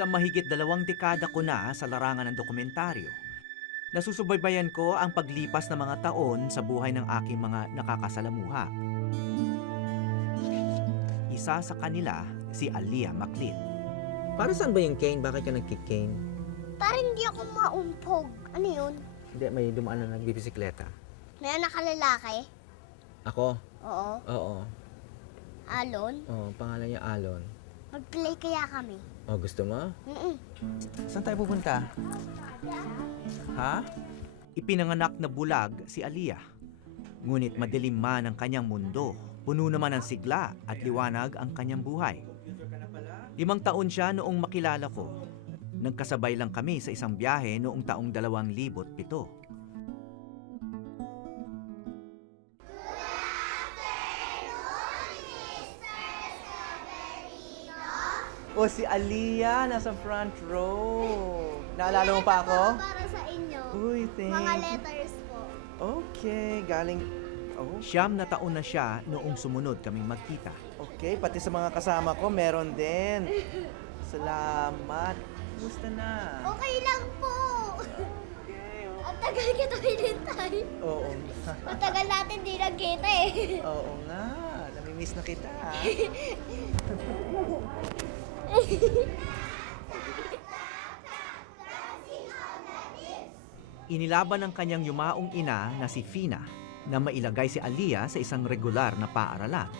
Sa mahigit 2 dekada ko na sa larangan ng dokumentaryo, nasusubaybayan ko ang paglipas ng mga taon sa buhay ng aking mga nakakasalamuha. Isa sa kanila, si Alia Maclin. Para saan ba yung cane? Bakit ka nagkikane? Para hindi ako maumpog. Ano yun? Hindi, may dumaan na nagbibisikleta. May anak ka lalaki? Ako? Oo. Oo. Alon? Oo, pangalan niya Alon. Mag-play kaya kami? Oh, gusto mo? Mm-mm. Saan tayo pupunta? Ha? Ipinanganak na bulag si Alia. Ngunit madilim man ang kanyang mundo, puno naman ng sigla at liwanag ang kanyang buhay. 5 taon siya noong makilala ko. Nagkasabay lang kami sa isang biyahe noong taong 2007. Oh, si Alia, nasa front row. Naalala mo pa ako? Para sa inyo. Uy, thanks. Mga letters po. Okay, galing... Oh, 9 taon na siya noong sumunod kaming magkita. okay, pati sa mga kasama ko, meron din. Salamat. Gusto na? Okay lang po. Okay, Ang tagal kita hinintay. oo. Matagal natin di nagkita eh. Oo nga, namimiss na kita. Inilaban ng kanyang yumaong ina na si Fina na mailagay si Alia sa isang regular na paaralan.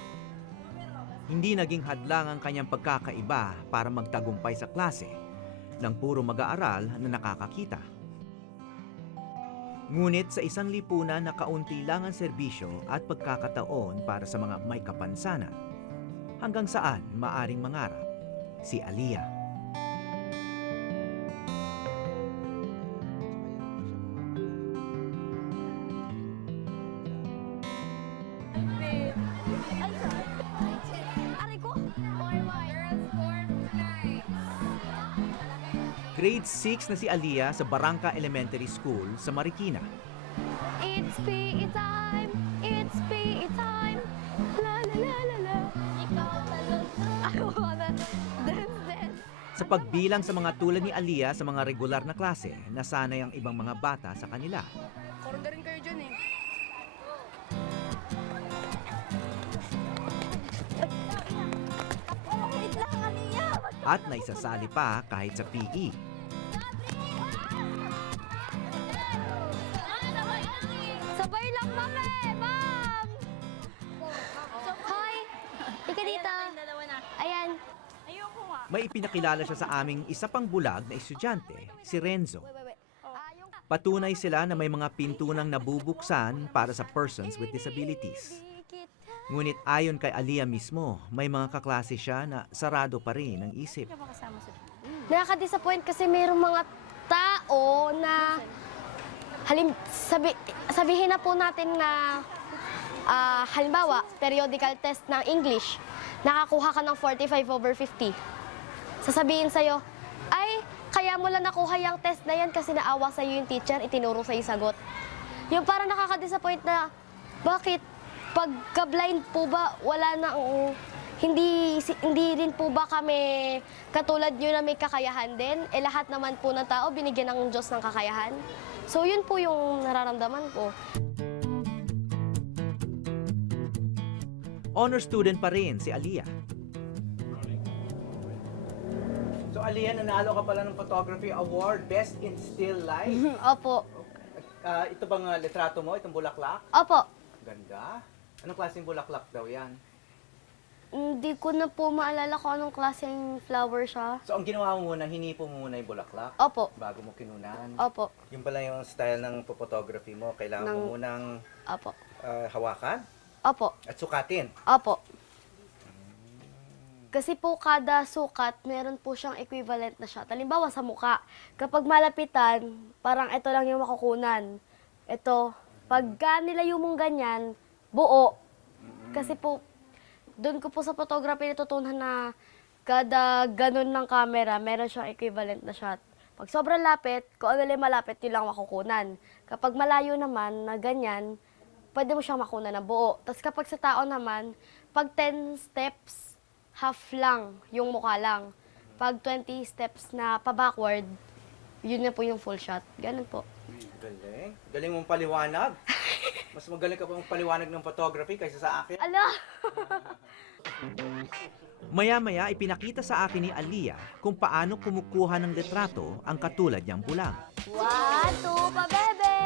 Hindi naging hadlang ang kanyang pagkakaiba para magtagumpay sa klase ng puro mag-aaral na nakakakita. Ngunit sa isang lipunan na kaunti lang ang serbisyo at pagkakataon para sa mga may kapansanan, hanggang saan maaring mangarap si Alia. Grade 6 na si Alia sa Barangka Elementary School sa Marikina. It's PE time, it's PE time. La la la la la. Ikaw talon. I wanna dance. Sa pagbilang sa mga tulad ni Alia sa mga regular na klase, nasanay ang ibang mga bata sa kanila. Korunda rin kayo dyan eh. Wait lang, Aliyah! At naisasali pa kahit sa PE. Sabay lang, mami! Ma'am! Hi! Ika dito. Ayan. Ayoko nga. May ipinakilala siya sa aming isa pang bulag na estudyante, si Renzo. Yung... Patunay sila na may mga pintunang nabubuksan para sa persons with disabilities. Ngunit ayon kay Alia mismo, may mga kaklase siya na sarado pa rin ang isip. Nakaka-disappoint kasi mayroong mga tao na sabihin na po natin na halimbawa, periodical test ng English, nakakuha ka ng 45/50. Sasabihin sa'yo, ay, kaya mo lang nakuha yung test na yan kasi naawa sa'yo yung teacher, itinuro sa'yo sagot. Yung parang nakaka-disappoint na, bakit? Pagka-blind po ba, wala na, hindi rin po ba kami katulad nyo na may kakayahan din? Eh lahat naman po ng tao binigyan ng Diyos ng kakayahan. So yun po yung nararamdaman ko. Honor student pa rin si Alia. So, Alia, nanalo ka pala ng Photography Award, Best in Still Life. Opo. Ito bang litrato mo, itong bulaklak? Opo. Ganda. Anong klaseng bulaklak daw yan? Hindi ko na po maalala kung anong klaseng flower siya. So, ang ginawa mo muna, hinipo mo muna yung bulaklak Opo. bago mo kinunan. Opo. Yung pala yung style ng photography mo, kailangan mo munang Opo. hawakan Opo. at sukatin. Opo. Kasi po kada sukat, meron po siyang equivalent na shot. Halimbawa sa muka, kapag malapitan, parang ito lang yung makukunan. Ito, pagka nilayo mong ganyan, buo. Kasi po, doon ko po sa photography natutunan na kada ganun ng camera, meron siyang equivalent na shot. Pag sobrang lapit, kung ano lang malapit, yun lang makukunan. Kapag malayo naman na ganyan, pwede mo siyang makunan ng buo. Tapos kapag sa tao naman, pag 10 steps, half lang, yung mukha lang. Pag 20 steps na pa-backward, yun na po yung full shot. Ganun po. Galing. Galing mong paliwanag. Mas magaling ka pang paliwanag ng photography kaysa sa akin. Ala! Maya-maya ipinakita sa akin ni Aliyah kung paano kumukuha ng litrato ang katulad niyang bulang. 1, 2, pa bebe!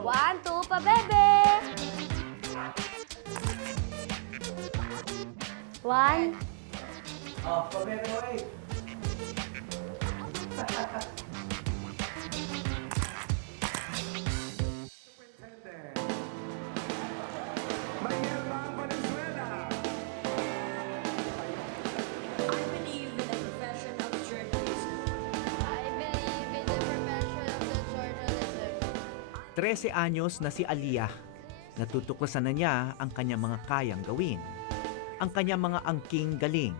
One, two, pa bebe! One, Oh, pabebe, wait. I believe in the profession of journalism. I believe in the profession of the journalism. 13 anyos na si Aliyah. Natutuklasan na niya ang kanyang mga kayang gawin, ang kanyang mga angking galing.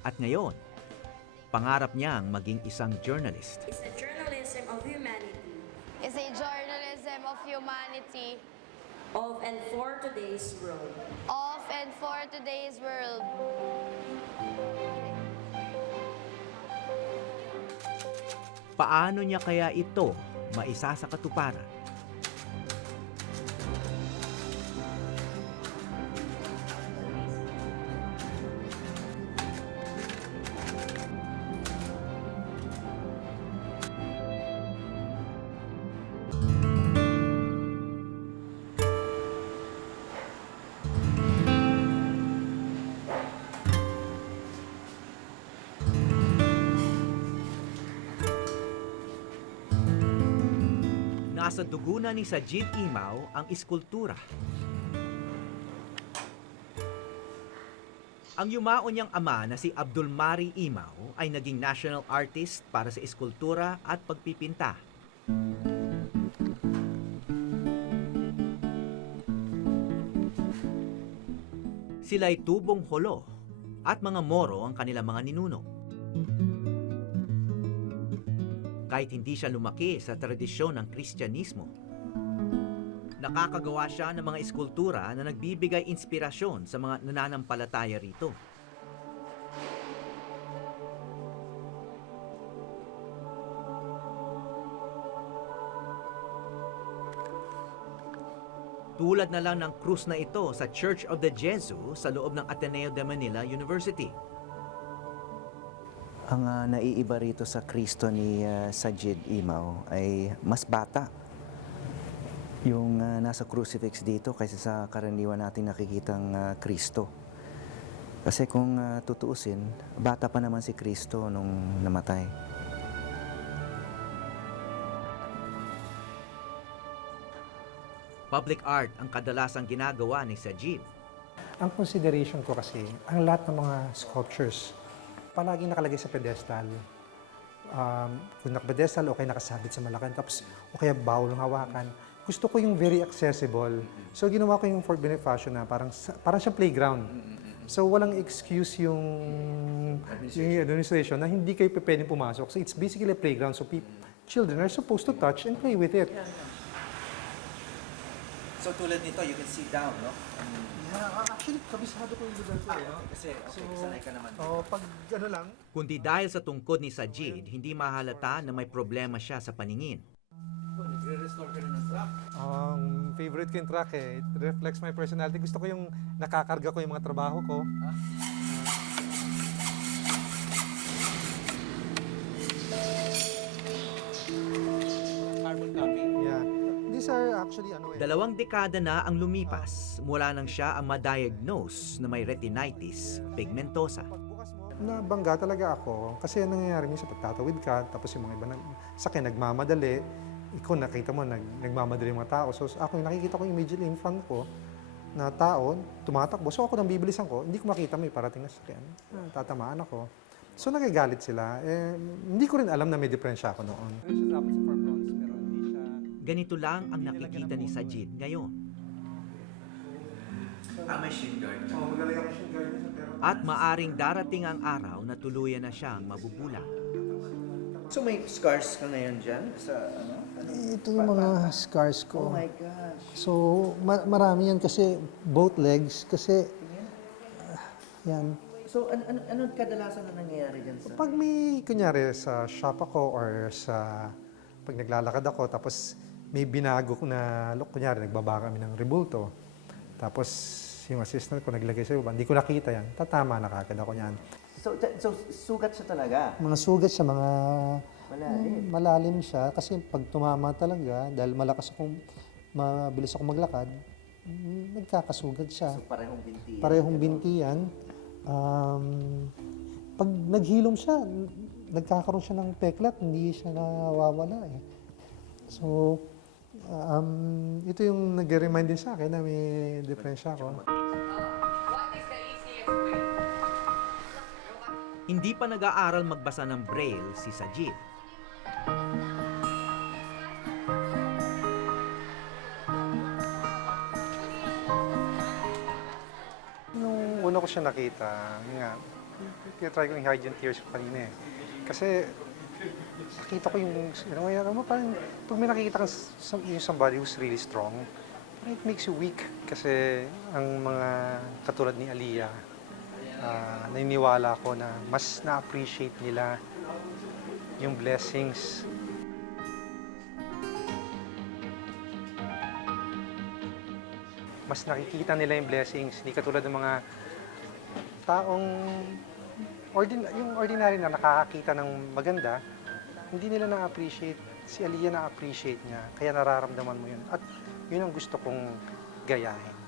At ngayon, pangarap niyang maging isang journalist. It's a journalism of humanity, It's a journalism of humanity, of and for today's world. of and for today's world. Paano niya kaya ito maisa sa katuparan? Nasa dugo na ni Sajid Imaw ang iskultura. Ang yumao niyang ama na si Abdul Mari Imaw ay naging national artist para sa iskultura at pagpipinta. Sila'y tubong holo at mga Moro ang kanilang mga ninuno. Kahit hindi siya lumaki sa tradisyon ng Kristyanismo. Nakakagawa siya ng mga eskultura na nagbibigay inspirasyon sa mga nananampalataya rito. Tulad na lang ng krus na ito sa Church of the Jesu sa loob ng Ateneo de Manila University. Ang naiiba rito sa Kristo ni Sajid Imaw ay mas bata. Yung nasa crucifix dito kaysa sa karaniwan natin nakikitang Kristo. Kasi kung tutuusin, bata pa naman si Kristo nung namatay. Public art ang kadalasang ginagawa ni Sajid. Ang consideration ko kasi, ang lahat ng mga sculptures, palaging nakalagay sa pedestal. Kung naka-pedestal, okay nakasabit sa malakan, tapos o kaya bawal ng hawakan. Gusto ko yung very accessible. So ginawa ko yung for Bonifacio na parang siyang playground. So walang excuse yung administration na hindi kayo pwedeng pumasok. So it's basically a playground. So children are supposed to touch and play with it. So tulad nito, you can sit down, no? Yeah, actually, kabisado ko yung lugar ko. Kasi, okay, sanay ka naman. Pag ano lang, Kundi dahil sa tungkod ni Sajid, hindi mahalata na may problema siya sa paningin. Nagre-restore ka na ng truck. ang favorite ko yung track eh. It reflects my personality. Gusto ko yung nakakarga ko yung mga trabaho ko. Carbon copy. Yeah. These are actually ano eh. 2 dekada na ang lumipas mula nang siya ang ma-diagnose na may retinitis pigmentosa. Pagbukas mo, nabangga talaga ako. Kasi ang nangyayari minsan pagtatawid ka, tapos yung mga iba sakyan nagmamadali. Ikaw nakita mo, nagmamadali yung mga tao. So ako yung nakikita ko immediately in front ko na tao, tumatakbo. So ako nang bibilisan ko, hindi ko makita may parating na sakyan. Tatamaan ako. So nagagalit sila. Hindi ko rin alam na may diferensya ako noon. Ganito lang ang nakikita ni Sajid ngayon. May shin guard. At maaring darating ang araw na tuluyan na siyang mabubula. So may scars ka ngayon dyan? Sa ano? Ito yung mga scars Oh ko. my gosh. So, marami yan kasi both legs. Kasi, yan. So ano kadalasan na nangyayari dyan sa... Pag may, kunyari, sa shop ako or sa, pag naglalakad ako, tapos may binago ko na, look, kunyari, nagbaba kami ng rebulto. Tapos, yung assistant ko naglagay sa iba, hindi ko nakita yan. Tatama na kagad ako yan. So sugat siya talaga? Mga sugat siya, mga Malalim. malalim siya. Kasi pag tumama talaga, dahil mabilis ako maglakad, nagkakasugat siya. So parehong binti. Parehong binti yan. Pag naghilom siya, nagkakaroon siya ng peklat, hindi siya nawawala eh. So, ito yung nag-remind din sa akin na may diferensya ako. Hindi pa nag-aaral magbasa ng Braille si Sajid. Nung una ko siya nakita, yun nga, tinatry ko i-hide yung tears ko kanina eh. Kasi, nakita ko parang, pag may nakikita kang somebody who's really strong, parang it makes you weak. Kasi, ang mga katulad ni Aliyah, naniniwala ko na mas na-appreciate nila yung blessings. Mas nakikita nila yung blessings. Hindi katulad ng mga taong yung ordinary na nakakakita ng maganda, hindi nila na-appreciate. Si Aliyah na-appreciate niya, kaya nararamdaman mo yun. At yun ang gusto kong gayahin.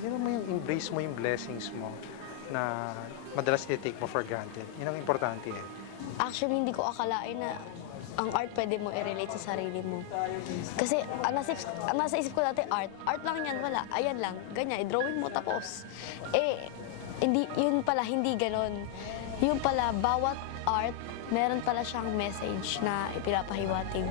Yun mo yung embrace mo yung blessings mo na madalas take mo for granted. Yun ang importante eh. Actually, hindi ko akalain na ang art pwede mo i-relate sa sarili mo. Kasi ang nasa isip ko dati, art lang yan, wala, ayan lang, ganyan, i-drawing mo tapos. Yun pala, hindi ganon. Yung pala, bawat art, meron pala siyang message na ipinapahiwatig.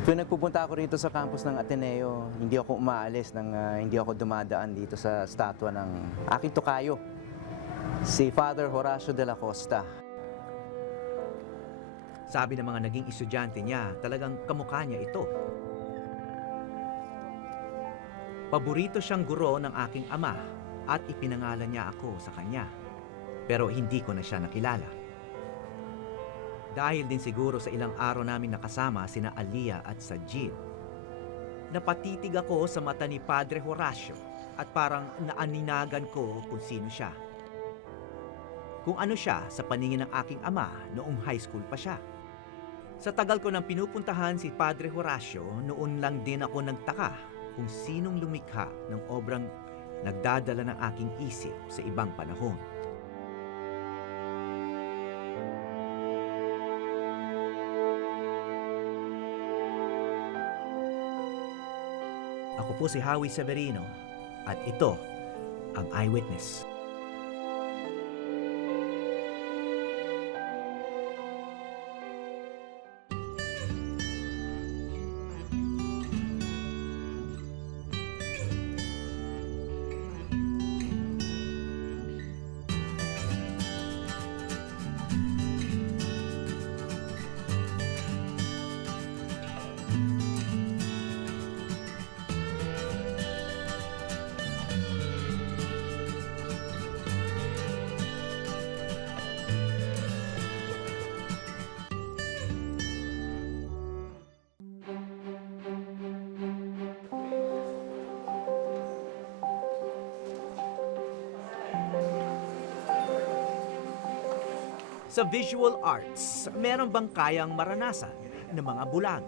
Tuwing nagpupunta ako rito sa campus ng Ateneo, hindi ako umaalis hindi ako dumadaan dito sa statwa ng aking tukayo, si Father Horacio de la Costa. Sabi ng mga naging estudyante niya, talagang kamukha niya ito. Paborito siyang guro ng aking ama at ipinangalan niya ako sa kanya. Pero hindi ko na siya nakilala. Dahil din siguro sa ilang araw namin nakasama sina Aliyah at Sajid. Napatitig ako sa mata ni Padre Horacio at parang naaninagan ko kung sino siya. Kung ano siya sa paningin ng aking ama noong high school pa siya. Sa tagal ko nang pinupuntahan si Padre Horacio, noon lang din ako nagtaka kung sinong lumikha ng obrang nagdadala ng aking isip sa ibang panahon. Ako po si Howie Severino at ito ang Eyewitness. Sa visual arts, meron bang kayang maranasan ng mga bulag?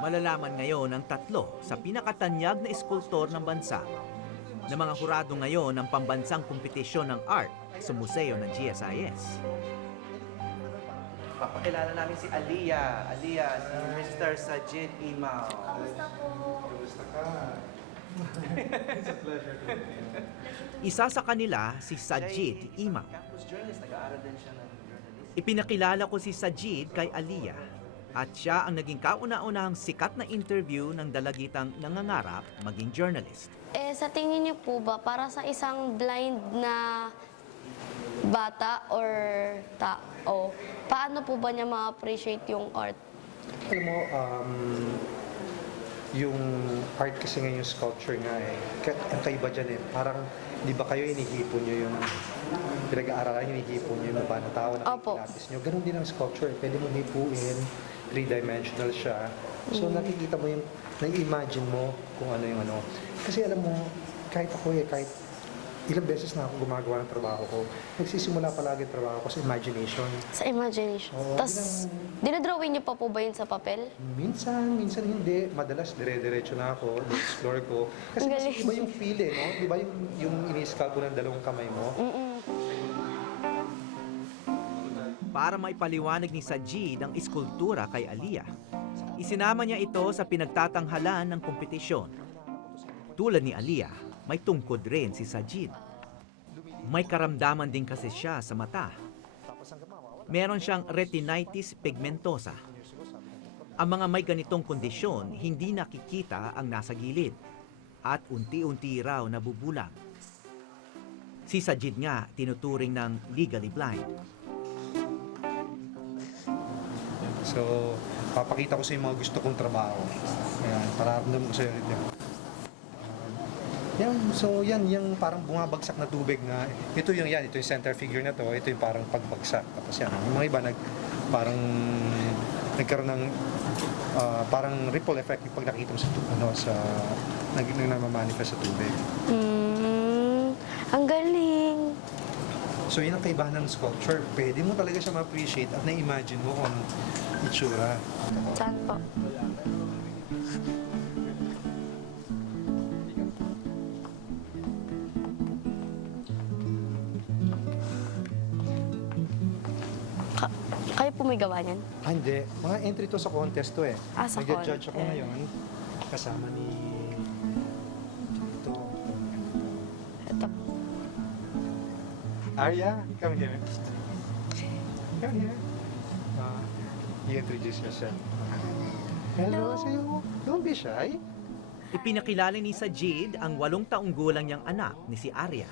Malalaman ngayon ang tatlo sa pinakatanyag na eskultor ng bansa na mga hurado ngayon ng pambansang kompetisyon ng art sa museo ng GSIS. Papakilala namin si Aliyah. Aliyah, si Mr. Sajid Imao. Kamusta po? Kamusta ka? Isa sa kanila si Sajid Imaw. Campus journalist, nag-aaral din siya ng journalism. Ipinakilala ko si Sajid kay Aliyah at siya ang naging kauna-unahang sikat na interview ng dalagitang nangangarap maging journalist. Sa tingin niyo po ba, para sa isang blind na bata or tao, paano po ba niya ma-appreciate yung art? Alam mo, yung art kasi ngayon, yung sculpture nga ang kaiba dyan parang, di ba kayo hinihipon nyo yung pinag-aaralan, hinihipon nyo yung mukha ng tao na Opo. kikilatis nyo. Ganon din ang sculpture, pwede mong hipuin, three-dimensional siya. So nakikita mo yung, nag-imagine mo kung ano yung ano. Kasi alam mo, kahit ako kahit ilang beses na ako gumagawa ng trabaho ko, nagsisimula palagi ang trabaho ko sa imagination. Sa imagination. Oo, Tapos, dinadrawing niyo pa po ba yun sa papel? Minsan hindi. Madalas dire-diretso na ako, explore ko. Kasi Ang mas galing. iba yung feel no? Di ba yung ini-sculpt mo ng dalawang kamay mo? Para maipaliwanag ni Sajid ang iskultura kay Aliyah, isinama niya ito sa pinagtatanghalan ng kompetisyon. Tulad ni Aliyah, may tungkod rin si Sajid. May karamdaman din kasi siya sa mata. Meron siyang retinitis pigmentosa. Ang mga may ganitong kondisyon, hindi nakikita ang nasa gilid at unti-unti raw nabubulag. Si Sajid nga tinuturing ng legally blind. So, papakita ko sa yung mga gusto kong trabaho. Ayan, pararamdam ko sa iyo. Yung parang bumabagsak na tubig na, ito yung center figure na to, ito yung parang pagbagsak. Tapos yan, yung mga iba parang nagkaroon ng parang ripple effect yung pag nakita mo nagmamanifest sa tubig. Ang galing. So yun ang kaibahan ng sculpture. Pwede mo talaga siya ma-appreciate at na-imagine mo kung anong itsura. Saan po? Kayo po may gawa niyan? Hindi. Mga entry to sa contest to Sa Nag-judge ako contest. ngayon kasama ni ito. Ito. Arya, come here. Come here. I-introduce yourself. Hello sa'yo. Don't be shy. Ipinakilala ni Sajid ang 8 taong gulang niyang anak ni si Arya.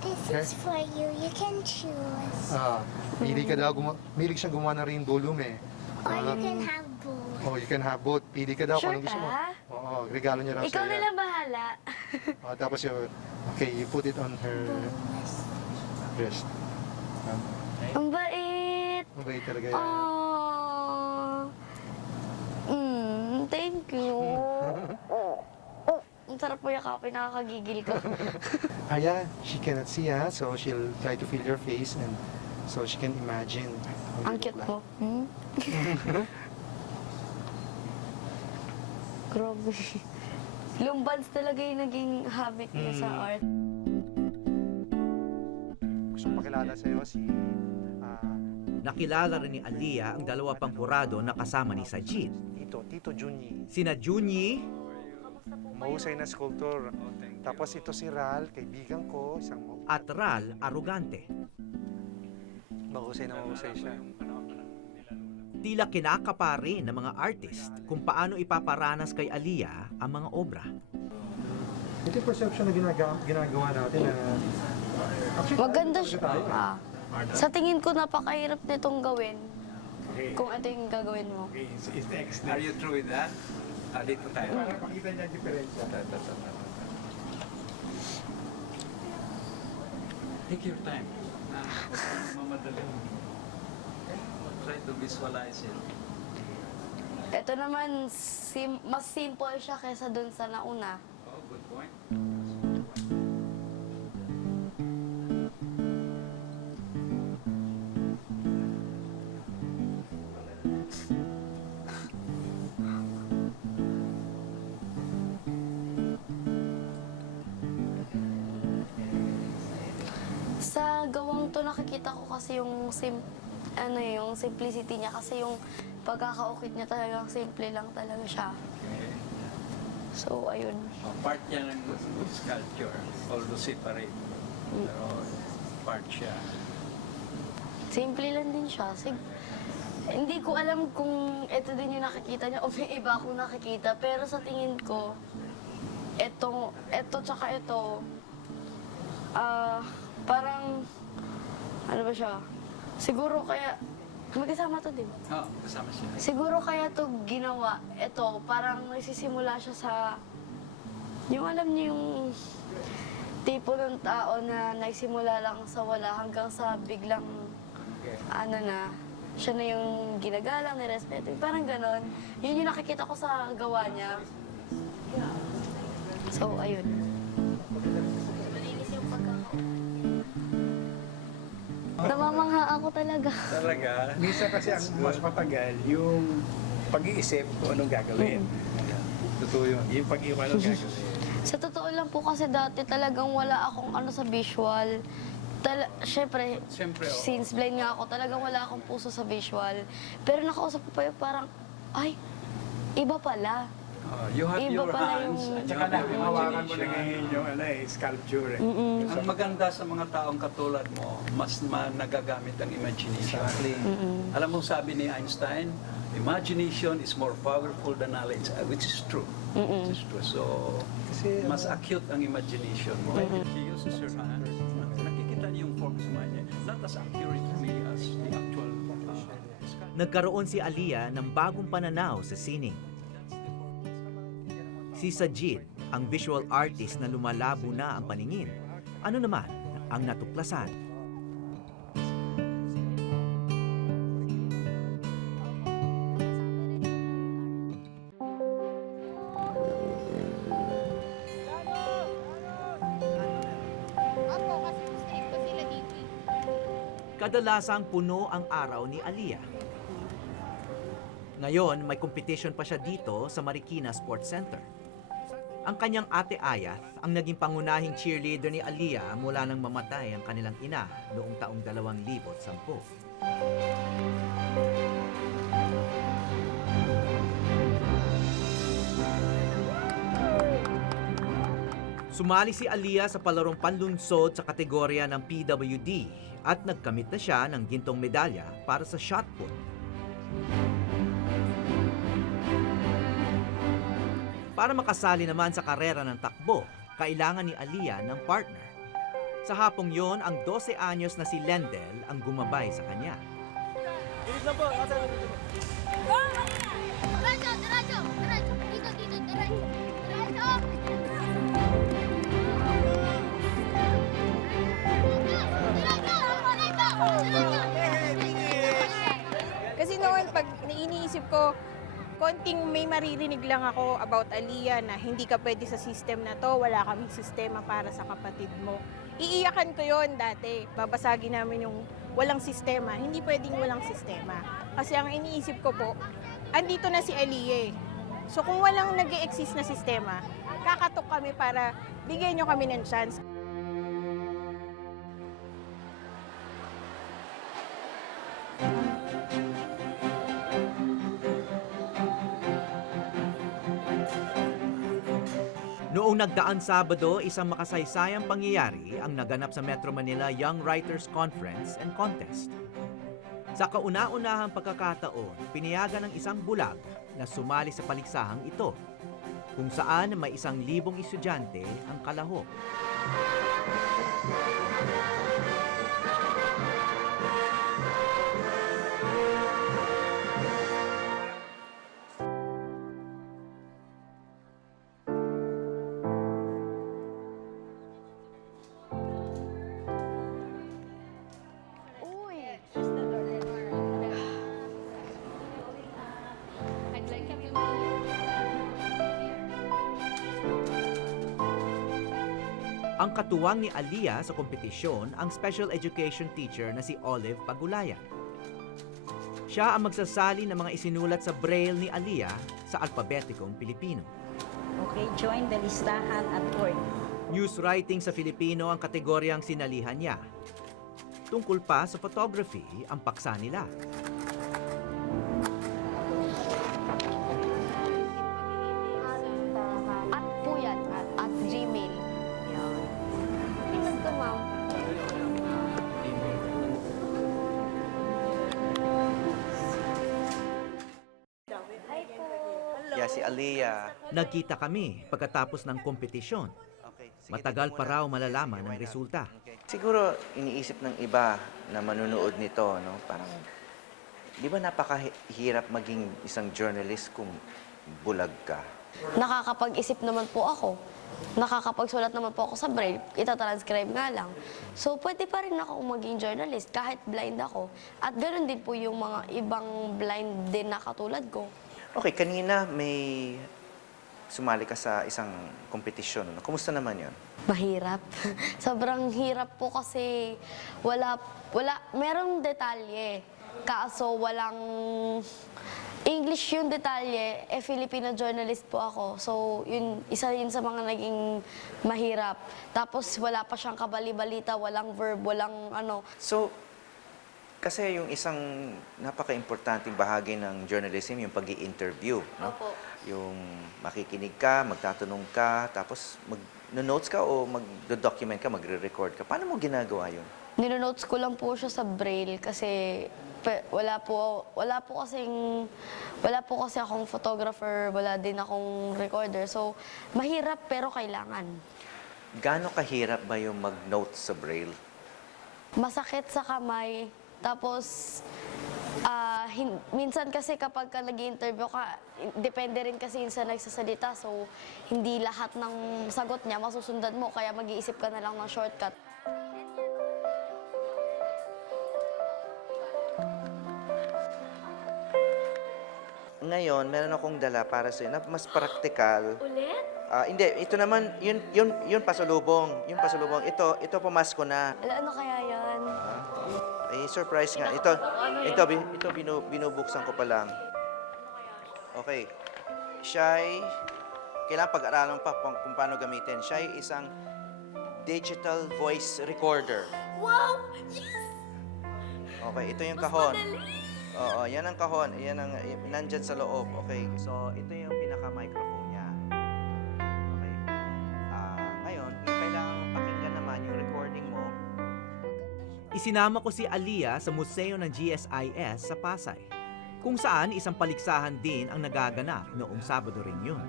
This is for you. You can choose. Pili ka daw. Milig siyang gumawa ng rainbow loom Or you can have both. You can have both. Pili ka daw Sure kung anong gusto mo. ka? Oo, regalo niya lang Ikaw na lang bahala. Tapos you put it on her wrist. Ang bait. Mabait talaga yan. Thank you. Ang sarap po yakapin, nakakagigil ko. Aya, she cannot see so she'll try to feel your face and so she can imagine. how Ang you cute look mo. Grabe. Lumbans talaga yung naging habit niya sa art. Gusto kong pakilala sa'yo si Nakilala rin ni Aliyah ang 2 pang kurado na kasama ni Sajid. Tito Junyi. Sina Junyi Mahusay na sculptor. Tapos ito si Ral, kaibigan ko, isang at Ral Arugante. mahusay siya. Tila kinakapari ng mga artist kung paano ipaparanas kay Aliyah ang mga obra. Ito yung perception na ginagawa natin na actually, Maganda tayo. siya. Sa tingin ko, napakahirap nitong gawin. Kung ito yung gagawin mo. Are you through with that? Dito tayo. Para makita niya ang diferensya. Take your time. Mamadali mo. Try to visualize it. Ito naman, mas simple siya kaysa dun sa nauna. Oh, good point. Sa gawang to, nakikita ko kasi yung yung simplicity niya kasi yung pagkakaukit niya talagang simple lang talaga siya. So, ayun. Part niya ng sculpture, although separate. Pero part siya. Simple lang din siya. Hindi ko alam kung ito din yung nakikita niya o may iba akong nakikita. Pero sa tingin ko, ito tsaka ito, parang, ano ba siya? Siguro kaya, magkasama to din. Oo, kasama siya. Siguro kaya to ginawa, ito, parang nagsisimula siya sa, yung alam niyo yung tipo ng tao na nagsimula lang sa wala hanggang sa biglang, ano na, siya na yung ginagalang, nirespeto. Parang ganon. Yun yung nakikita ko sa gawa niya. So, ayun. Namamangha ako talaga. Talaga? Minsan kasi ang mas matagal yung pag-iisip kung anong gagawin. Totoo yun. Yung pag-iwan anong gagawin. Sa totoo lang po kasi dati talagang wala akong ano sa visual. Siyempre, Siyempre, oo. since blind nga ako, talagang wala akong puso sa visual. Pero nakausap ko pa yun parang, ay, iba pala. You have Iba your pala hands yung- and you Tsaka have na, your hawakan mo na imagination. ngayon yung sculpture. Ang maganda sa mga taong katulad mo, mas nagagamit ang imagination. Alam mo sabi ni Einstein, imagination is more powerful than knowledge, which is true. Which is true. So, Kasi, mas acute ang imagination mo. He uses her hands. Nakikita niyo yung form sa mind niya. Not as accurately as the actual sculpture. Nagkaroon si Aliyah ng bagong pananaw sa sining. Si Sajid, ang visual artist na lumalabo na ang paningin. Ano naman ang natuklasan? Kadalasang puno ang araw ni Aliyah. Ngayon, may competition pa siya dito sa Marikina Sports Center. Ang kanyang ate Aya ang naging pangunahing cheerleader ni Aliyah mula nang mamatay ang kanilang ina noong taong 2010. Sumali si Aliyah sa palarong panlunsod sa kategorya ng PWD at nagkamit na siya ng gintong medalya para sa shot put. Para makasali naman sa karera ng takbo, kailangan ni Aliyah ng partner. Sa hapong yon, ang 12 anyos na si Lendel ang gumabay sa kanya. Kasi noon, pag iniisip ko, konting may maririnig lang ako about Aliyah na hindi ka pwede sa system na to, wala kaming sistema para sa kapatid mo. Iiyakan ko yon dati. Babasagin namin yung walang sistema. Hindi pwedeng walang sistema. Kasi ang iniisip ko po, andito na si Aliyah. So kung walang nag-e-exist na sistema, kakatok kami para bigyan nyo kami ng chance. Noong nagdaang Sabado, isang makasaysayang pangyayari ang naganap sa Metro Manila Young Writers Conference and Contest. Sa kauna-unahang pagkakataon, pinayagan ng isang bulag na sumali sa paliksahang ito, kung saan may 1,000 estudyante ang kalahok. Ang katuwang ni Aliyah sa kompetisyon ang special education teacher na si Olive Pagulayan. Siya ang magsasali ng mga isinulat sa braille ni Aliyah sa alpabetikong Pilipino. Okay, join the listahan at work. News writing sa Filipino ang kategoryang sinalihan niya. Tungkol pa sa photography ang paksa nila. Yeah, si Aliyah. Nagkita kami pagkatapos ng kompetisyon. Okay, sige, Matagal dito pa muna. raw malalaman Sige, ang why not? resulta. Okay. Siguro iniisip ng iba na manunood nito, no? Parang, di ba napakahirap maging isang journalist kung bulag ka? Nakakapag-isip naman po ako. Nakakapagsulat naman po ako sa braille. Itatranscribe nga lang. So, pwede pa rin ako maging journalist kahit blind ako. At ganoon din po yung mga ibang blind din na katulad ko. Okay, kanina may sumali ka sa isang kompetisyon. No? Kumusta naman yon? Mahirap. Sobrang hirap po kasi merong detalye. Kaso walang English yung detalye, Filipino journalist po ako. So, isa yun sa mga naging mahirap. Tapos, wala pa siyang kabali-balita, walang verb, walang ano. So, kasi yung isang napaka-importanting bahagi ng journalism, yung pag-i-interview. No? Opo. Yung makikinig ka, magtatanong ka, tapos mag-notes ka o mag-document ka, magre-record ka. Paano mo ginagawa yun? Ninonotes ko lang po siya sa braille kasi wala po kasi akong photographer, wala din akong recorder. So, mahirap pero kailangan. Gaano kahirap ba yung mag-notes sa braille? Masakit sa kamay. Tapos, minsan kasi kapag ka nag-interview ka, depende rin kasi yun sa nagsasalita. So, hindi lahat ng sagot niya masusundan mo, kaya mag-iisip ka na lang ng shortcut. Ngayon, meron akong dala para sa'yo na mas praktikal. Ulit? Hindi, ito naman, yun pasalubong. Yung pasalubong. Ito pamasko na. Ano kaya yan? Eh, surprise nga. Ito binubuksan ko pa lang. Okay. Siya'y, kailangan pag-aralan pa kung paano gamitin. Siya'y isang digital voice recorder. Wow! Yes! Okay, ito yung kahon. Oo, yan ang kahon. Yan ang nandyan sa loob. Okay, so ito yung pinaka-microphone niya. Okay. Ngayon, kailangan pakinggan naman yung recording mo. Isinama ko si Aliyah sa museo ng GSIS sa Pasay, kung saan isang paligsahan din ang nagaganap noong Sabado rin yun.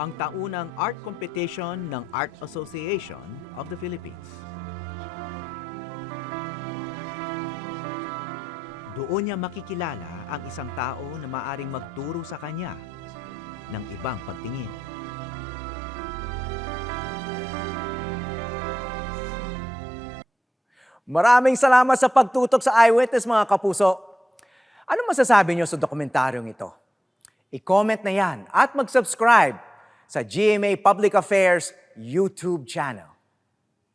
Ang taunang art competition ng Art Association of the Philippines. Doon niya makikilala ang isang tao na maaring magturo sa kanya ng ibang pagtingin. Maraming salamat sa pagtutok sa Eyewitness, mga kapuso. Ano masasabi niyo sa dokumentaryong ito? I-comment na yan at mag-subscribe sa GMA Public Affairs YouTube channel.